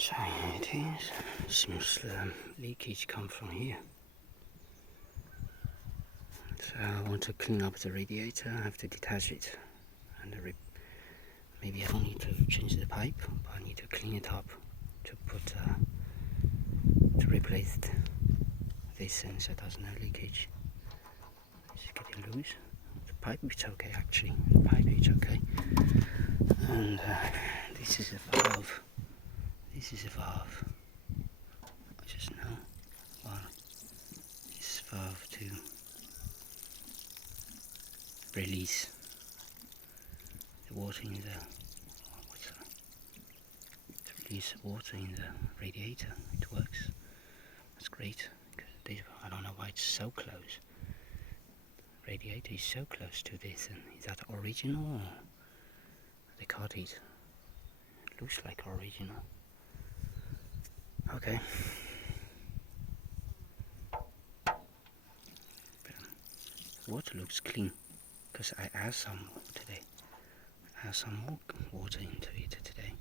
So here it is. Seems the leakage come from here. So I want to clean up the radiator. I have to detach it, and maybe I don't need to change the pipe, but I need to clean it up to put to replace this, and so there's no leakage. It's getting loose. The pipe is okay actually. The pipe is okay, and this is a valve. This is a valve. I just know. Well, this valve to release the water in the release water in the radiator. It works. That's great. I don't know why it's so close. Radiator is so close to this, and is that original or they cut it? Looks like original. Okay. Water looks clean because I add some today. Add some more water into it today.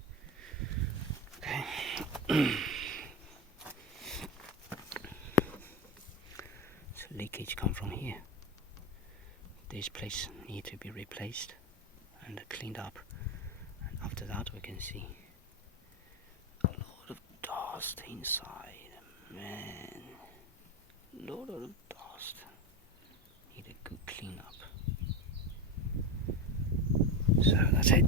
Okay. So leakage come from here. This place need to be replaced and cleaned up. And after that we can see a lot of dust inside. Man, lot of dust. Need a good clean up. So that's it.